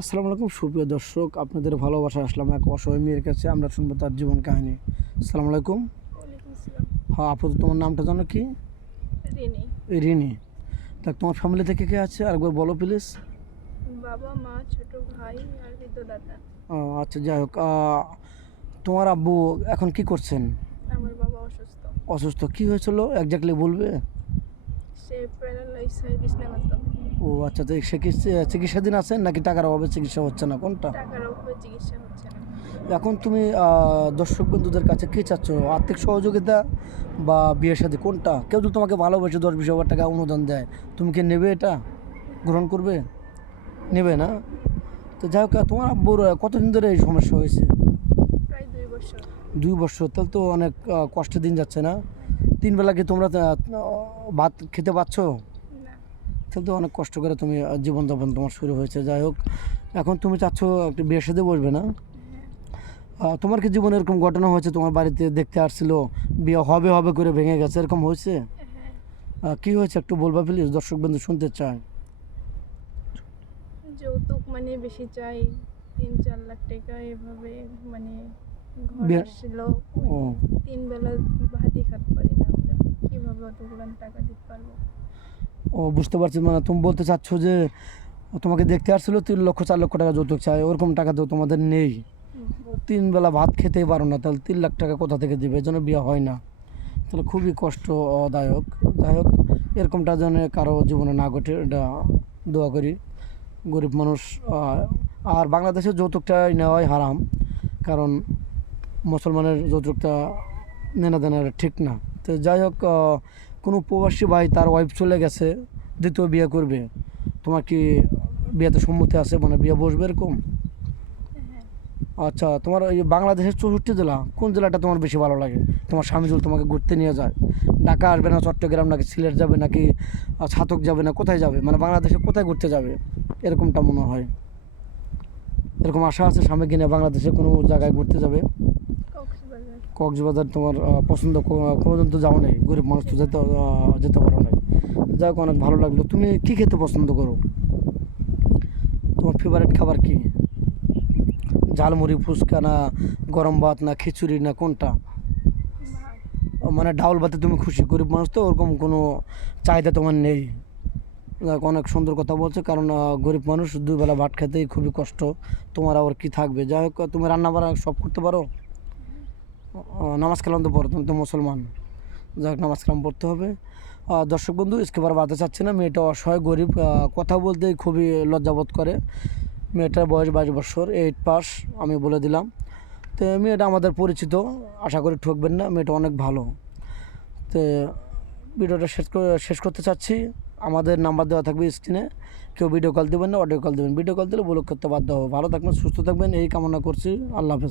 আসসালামু আলাইকুম সুপ্রিয় দর্শক, আপনাদের ভালোবাসা আসলাম এক অসহায় মেয়ের কাছে। আমরা শুনবো তার জীবন কাহিনী। আসসালামু আলাইকুম। ওয়ালাইকুম আসসালাম। হ্যাঁ আপু, তোমার নামটা জানো কি? রিনি। রিনি। তা তোমার ফ্যামিলি থেকে কে আছে আরেকবার বলো প্লিজ। বাবা, মা, ছোট ভাই আর বৃদ্ধ দাদা। আচ্ছা, যাই হোক, তোমার আব্বু এখন কি করছেন? আমার বাবা অসুস্থ। অসুস্থ? কি হয়েছিল একজাক্টলি বলবে? সে প্যারালাইজ হয়ে বিছানাগত। ও আচ্ছা, তো সে কি চিকিৎসাধীন আছেন নাকি টাকার অভাবে চিকিৎসা হচ্ছে না, কোনটা? টাকার অভাবে চিকিৎসা হচ্ছে না। এখন তুমি দর্শক বন্ধুদের কাছে কী চাচ্ছ? আর্থিক সহযোগিতা বা বিয়ের সাথে কোনটা? কেউ যদি তোমাকে ভালোবেসে 10-20 হাজার টাকা অনুদান দেয়, তুমি কি নেবে? এটা গ্রহণ করবে? নেবে না? তো যাই হোক, তোমার আব্বুর কতদিন ধরে এই সমস্যা হয়েছে? প্রায় 2 বছর। 2 বছর? তাহলে তো অনেক কষ্টের দিন যাচ্ছে না? 3 বেলা কি তোমরা ভাত খেতে পাচ্ছো? না। তাহলে তো অনেক কষ্ট করে তুমি জীবনযাপন তোমার শুরু হয়েছে। যাই হোক, এখন তুমি চাচ্ছ একটু বিয়ের সাথে বসবে না? হ্যাঁ। তোমার কি জীবনে এরকম ঘটনা হয়েছে, তোমার বাড়িতে দেখতে আসছিল, বিয়ে হবে হবে করে ভেঙে গেছে, এরকম হয়েছে? হ্যাঁ। কি হয়েছে একটু বলবা প্লিজ, দর্শক বন্ধু শুনতে চায়। যৌতুক মানে বেশি চাই, 3-4 লাখ টাকা এভাবে। মানে ঘর বিয়ে- আসছিল। ও 3 বেলা ভাতই খেতে পারি না আমরা। কিভাবে অতগুলো টাকা দিতে পারবো? ও বুঝতে পারছি, মানে তুমি বলতে চাচ্ছ যে তোমাকে দেখতে আসছিল, 3 লক্ষ 4 লক্ষ টাকা যৌতুক চাই, ওরকম টাকা তো তোমাদের নেই। হুম। 3 বেলা ভাত খেতেই পারো না, তাহলে 3 লাখ টাকা কোথা থেকে দেবে? এই জন্য বিয়ে হয় না। তাহলে খুবই কষ্টদায়ক। যাই হোক, এরকমটা যেন কারো জীবনে না ঘটে, এটা দোয়া করি। গরিব মানুষ। আর বাংলাদেশের যৌতুকটা নেওয়াই হারাম, কারণ মুসলমানের যৌতুকটা নেনা দেনা ঠিক না। তো যাই হোক, কোনো প্রবাসী ভাই তার ওয়াইফ চলে গেছে, দ্বিতীয় বিয়ে করবে, তোমার কি বিয়েতে সম্মতি আছে, মানে বিয়ে বসবে এরকম? হ্যাঁ। আচ্ছা, তোমার এই বাংলাদেশের 64 জেলা কোন জেলাটা তোমার বেশি ভালো লাগে? তোমার স্বামী যদি তোমাকে ঘুরতে নিয়ে যায়, ঢাকা আসবে না চট্টগ্রাম নাকি সিলেট যাবে নাকি ছাতক যাবে না কোথায় যাবে, মানে বাংলাদেশে কোথায় ঘুরতে যাবে এরকমটা মনে হয়? এরকম আশা আছে স্বামী কিনে বাংলাদেশে কোনো জায়গায় ঘুরতে যাবে? কক্সবাজার। কক্সবাজার তোমার পছন্দ? কোনোদিন তো যাও নাই, গরিব মানুষ তো যেতে পারো নাই। যাই হোক, অনেক ভালো লাগলো। তুমি কী খেতে পছন্দ করো? তোমার ফেভারিট খাবার কি? ঝালমুড়ি, ফুচকা, না গরম ভাত, না খিচুড়ি, না কোনটা? ভাত। মানে ডাউল ভাতে তুমি খুশি? গরিব মানুষ তো, ওরকম কোনো চাহিদা তোমার নেই। যাক, অনেক সুন্দর কথা বলছো, কারণ গরিব মানুষ 2 বেলা ভাত খেতেই খুবই কষ্ট, তোমার আবার কি থাকবে? যাই হোক, তুমি রান্না বান্না সব করতে পারো? নামাজ কালাম তো পড়ো, তুমি তো মুসলমান। যাক, নামাজ কালাম পড়তে হবে। দর্শক বন্ধু, একেবারে বাধা চাচ্ছি না, মেয়েটা অসহায় গরিব, কথা বলতেই খুবই লজ্জাবোধ করে। মেয়েটার বয়স 22 বছর, 8 পাস, আমি বলে দিলাম। তো মেয়েটা আমাদের পরিচিত, আশা করি ঠকবেন না, মেয়েটা অনেক ভালো। তো ভিডিওটা শেষ করতে চাচ্ছি। আমাদের নাম্বার দেওয়া থাকবে স্ক্রিনে, কেউ ভিডিও কল দেবেন না, অডিও কল দেবেন। ভিডিও কল দিলে ব্লক করতে বাধ্য হবো। ভালো থাকবেন, সুস্থ থাকবেন, এই কামনা করছি। আল্লাহ হাফেজ।